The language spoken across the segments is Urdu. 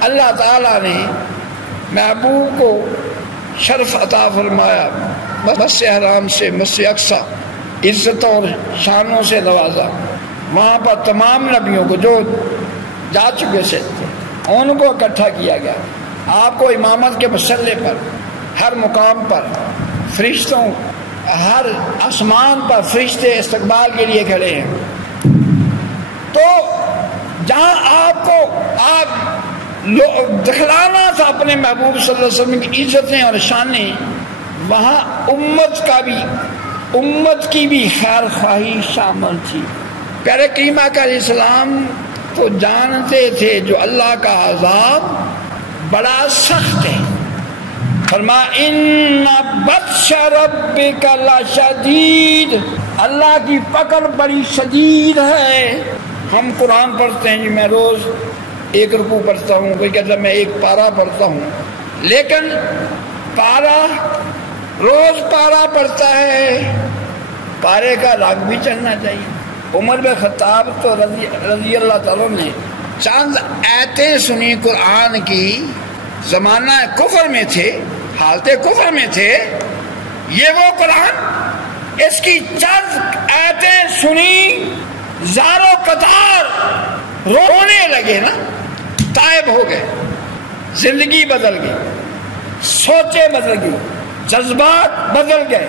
اللہ تعالیٰ نے محبوب کو شرف عطا فرمایا، مسجد حرام سے مسجد اقصی عزتوں اور شانوں سے نوازا، وہاں پر تمام نبیوں کو جو جا چکے سے ان کو اکٹھا کیا گیا۔ آپ کو امامت کے مسئلے پر ہر مقام پر فرشتوں، ہر آسمان پر فرشتے استقبال کے لیے کھڑے ہیں۔ تو جہاں آپ کو دکھلانا تھا اپنے محبوب صلی اللہ علیہ وسلم کی عزتیں اور شانیں، وہاں امت کی بھی خیر خواہی شامل تھی۔ پیارے کریم آقا علیہ السلام تو جانتے تھے جو اللہ کا عذاب بڑا سخت ہے۔ فرمایا ان بطش ربک لشدید، اللہ کی پکڑ بڑی شدید ہے۔ ہم قرآن پڑھتے ہیں، میں روز ایک رکوع پڑھتا ہوں، کوئی کہتا ہے میں ایک پارہ پڑھتا ہوں، لیکن روز پارہ پڑھتا ہے، پارے کا رنگ بھی چڑھنا چاہیے۔ عمر بن خطاب تو رضی اللہ تعالیٰ نے چند آیتیں سنی قرآن کی، زمانہ کفر میں تھے، حالت کفر میں تھے، یہ وہ قرآن، اس کی چند آیتیں سنی، زارو قطار رونے لگے نا، تائب ہو گئے، زندگی بدل گئی، سوچیں بدل گئی، جذبات بدل گئے،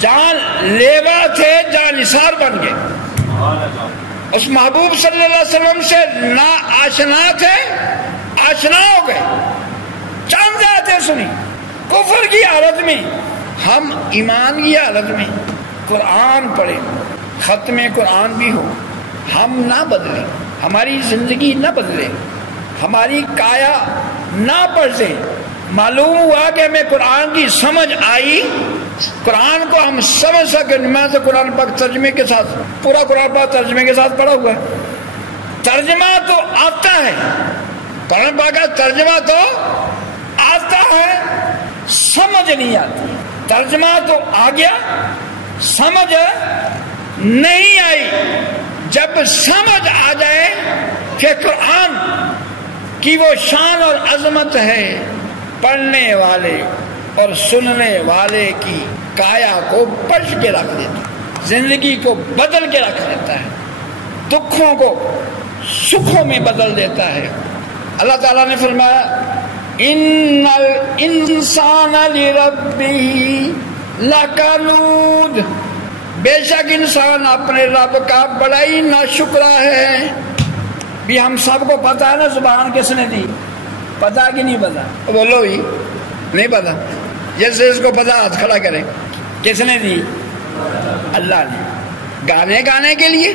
جان لیوا تھے جان نثار بن گئے، اس محبوب صلی اللہ علیہ وسلم سے نا آشنا تھے، آشنا ہو گئے۔ چند آیتیں سنی کفر کی حالت میں، ہم ایمان کی حالت میں قرآن پڑھیں، ختم قرآن بھی ہو، ہم نہ بدلیں، ہماری زندگی نہ بدلے، ہماری کایا نہ پلٹے۔ معلوم ہوا کہ ہمیں قرآن کی سمجھ آئی، قرآن کو ہم سمجھ سکیں۔ میں تو قرآن پاک ترجمے کے ساتھ، پورا قرآن پاک ترجمے کے ساتھ پڑھا ہوا ہے، ترجمہ تو آتا ہے، قرآن پاک کا ترجمہ تو آتا ہے، سمجھ نہیں آتی۔ ترجمہ تو آ گیا، سمجھ نہیں آئی۔ جب سمجھ آ جائے کہ قرآن کی وہ شان اور عظمت ہے، پڑھنے والے اور سننے والے کی کایا کو پلٹ کے رکھ دیتا ہے، زندگی کو بدل کے رکھ دیتا ہے، دکھوں کو سکھوں میں بدل دیتا ہے۔ اللہ تعالیٰ نے فرمایا ان الانسان لربہ لکنود، بے شک انسان اپنے رب کا بڑا ہی ناشکرا ہے۔ بھی ہم سب کو پتا ہے نا زبان کس نے دی، پتا کہ نہیں پتا؟ بولو بھی نہیں پتا، جیسے اس کو پتا ہاتھ کھڑا کرے۔ کس نے دی؟ اللہ نے۔ گانے گانے کے لیے،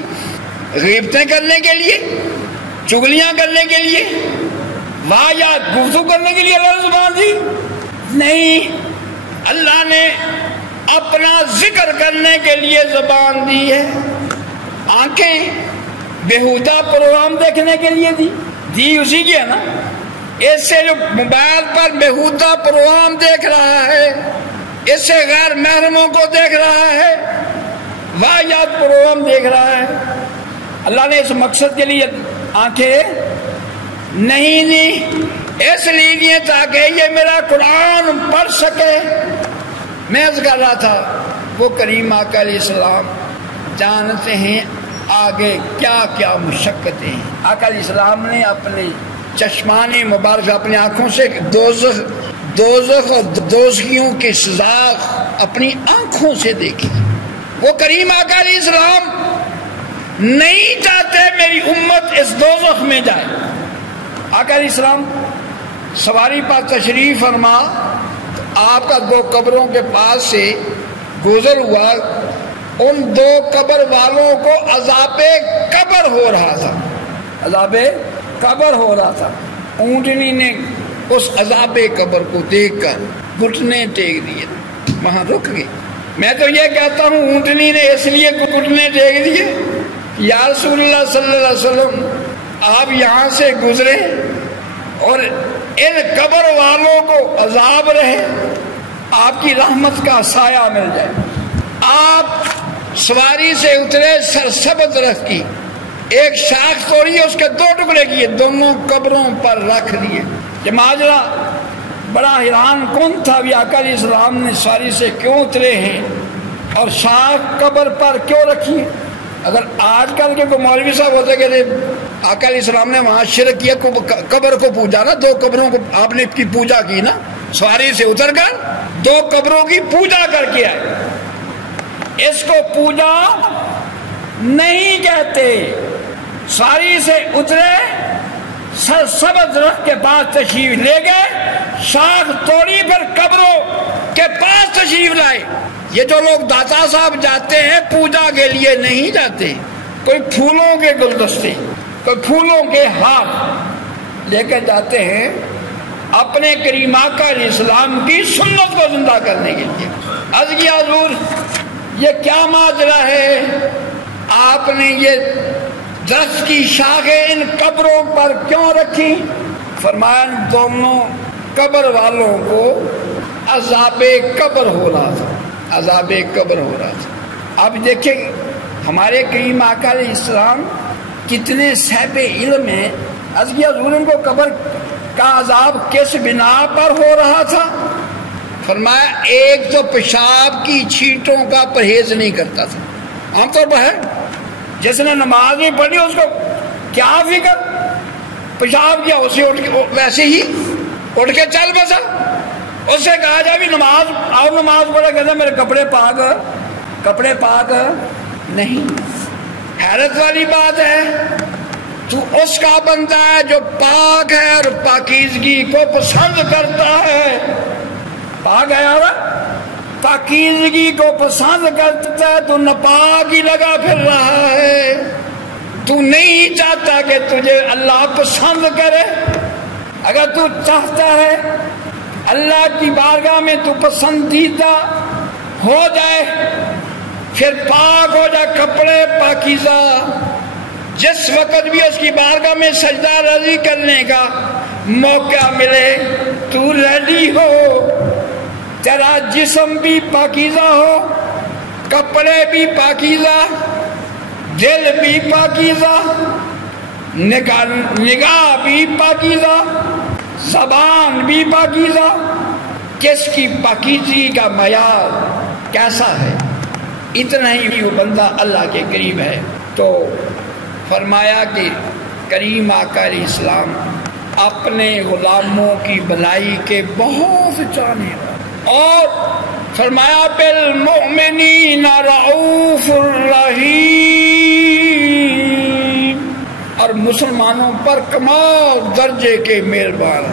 غیبتیں کرنے کے لیے، چگلیاں کرنے کے لیے، واجات گفتگو کرنے کے لیے اللہ نے زبان دی؟ نہیں، اللہ نے اپنا ذکر کرنے کے لیے زبان دی ہے۔ آنکھیں بےہودہ پروگرام دیکھنے کے لیے دی اسی کی ہے نا۔ اس سے جو موبائل پر بےہودہ پروگرام دیکھ رہا ہے، اس سے غیر محرموں کو دیکھ رہا ہے، واجات پروگرام دیکھ رہا ہے، اللہ نے اس مقصد کے لیے آنکھیں نہیں دی، اس لیے تاکہ یہ میرا قرآن پڑھ سکے۔ میں عرض کر رہا تھا وہ کریم آقا علیہ السلام جانتے ہیں آگے کیا کیا مشقتیں ہیں۔ آقا علیہ السلام نے اپنے چشمان مبارک، اپنی آنکھوں سے دوزخ اور دوزخیوں کی سزا اپنی آنکھوں سے دیکھی۔ وہ کریم آقا علیہ السلام نہیں چاہتے میری امت اس دوزخ میں جائے۔ آقا علیہ السلام سواری پر تشریف فرما، آپ کا دو قبروں کے پاس سے گزر ہوا، ان دو قبر والوں کو عذاب قبر ہو رہا تھا، عذاب قبر ہو رہا تھا۔ اونٹنی نے اس عذاب قبر کو دیکھ کر گھٹنے ٹیک دیے، وہاں رک گئے۔ میں تو یہ کہتا ہوں اونٹنی نے اس لیے گھٹنے ٹیک دیے، یا رسول اللہ صلی اللہ علیہ وسلم آپ یہاں سے گزرے اور ان قبر والوں کو عذاب رہے، آپ کی رحمت کا سایہ مل جائے۔ آپ سواری سے اترے، سرسبز درخت کی ایک شاخ توڑی اس کے 2 ٹکڑے کیے، دونوں قبروں پر رکھ لیے۔ یہ ماجرا بڑا حیران کن تھا، بھی آقا علیہ السلام نے سواری سے کیوں اترے ہیں اور شاخ قبر پر کیوں رکھی ہے؟ اگر آج کل کے کوئی مولوی صاحب ہوتے کہ آقا علیہ السلام نے وہاں شرک کیا، قبر کو پوجا نا، 2 قبروں کو آپ نے کی پوجا کی نا، سواری سے اتر کر 2 قبروں کی پوجا کر کے آئے۔ اس کو پوجا نہیں کہتے۔ سواری سے اترے، سبز درخت کے پاس تشریف لے گئے، شاخ توڑی، پھر قبروں کے پاس تشریف لائے۔ یہ جو لوگ داتا صاحب جاتے ہیں پوجا کے لیے نہیں جاتے، کوئی پھولوں کے گلدستے، کوئی پھولوں کے ہاتھ لے کے جاتے ہیں اپنے کریم آقا علیہ السلام کی سنت کو زندہ کرنے کے لیے۔ عرض کیا حضور یہ کیا ماجرا ہے، آپ نے یہ درخت کی شاخیں ان قبروں پر کیوں رکھی؟ فرمایا دونوں قبر والوں کو عذاب قبر ہو رہا تھا، عذاب قبر ہو رہا تھا۔ اب دیکھیں ہمارے کریم آقا علیہ السلام کتنے صاحب علم ہیں۔ عرض کیا حضور ان کو قبر کا عذاب کس بنا پر ہو رہا تھا؟ فرمایا ایک تو پیشاب کی چھینٹوں کا پرہیز نہیں کرتا تھا، عام طور پر ہے جس نے نماز نہیں پڑھی اس کو کیا فکر، پیشاب کیا اسے ویسے ہی اٹھ کے چل بسا۔ اس سے کہا جائے بھی نماز آؤ نماز پڑھے، کہتے میرے کپڑے پاک نہیں۔ حیرت والی بات ہے، تو اس کا بندہ ہے جو پاک ہے اور پاکیزگی کو پسند کرتا ہے، پاک ہے اور پاکیزگی کو پسند کرتا ہے، تو ناپاک ہی لگا پھر رہا ہے۔ تو نہیں چاہتا کہ تجھے اللہ پسند کرے۔ اگر تو چاہتا ہے اللہ کی بارگاہ میں تو پسندیدہ ہو جائے، پھر پاک ہو جائے، کپڑے پاکیزہ، جس وقت بھی اس کی بارگاہ میں سجدہ رضی کرنے کا موقع ملے تو ریڈی ہو، تیرا جسم بھی پاکیزہ ہو، کپڑے بھی پاکیزہ، دل بھی پاکیزہ، نگاہ بھی پاکیزہ، زبان بھی پاکیزہ۔ کس کی پاکیزگی کا معیار کیسا ہے؟ اتنا ہی وہ بندہ اللہ کے قریب ہے۔ تو فرمایا کہ کریم آقا علیہ السلام اپنے غلاموں کی بھلائی کے بہت چاہنے والے، اور فرمایا بالمؤمنین رؤوف الرحیم، اور مسلمانوں پر کمال درجے کے مہربان۔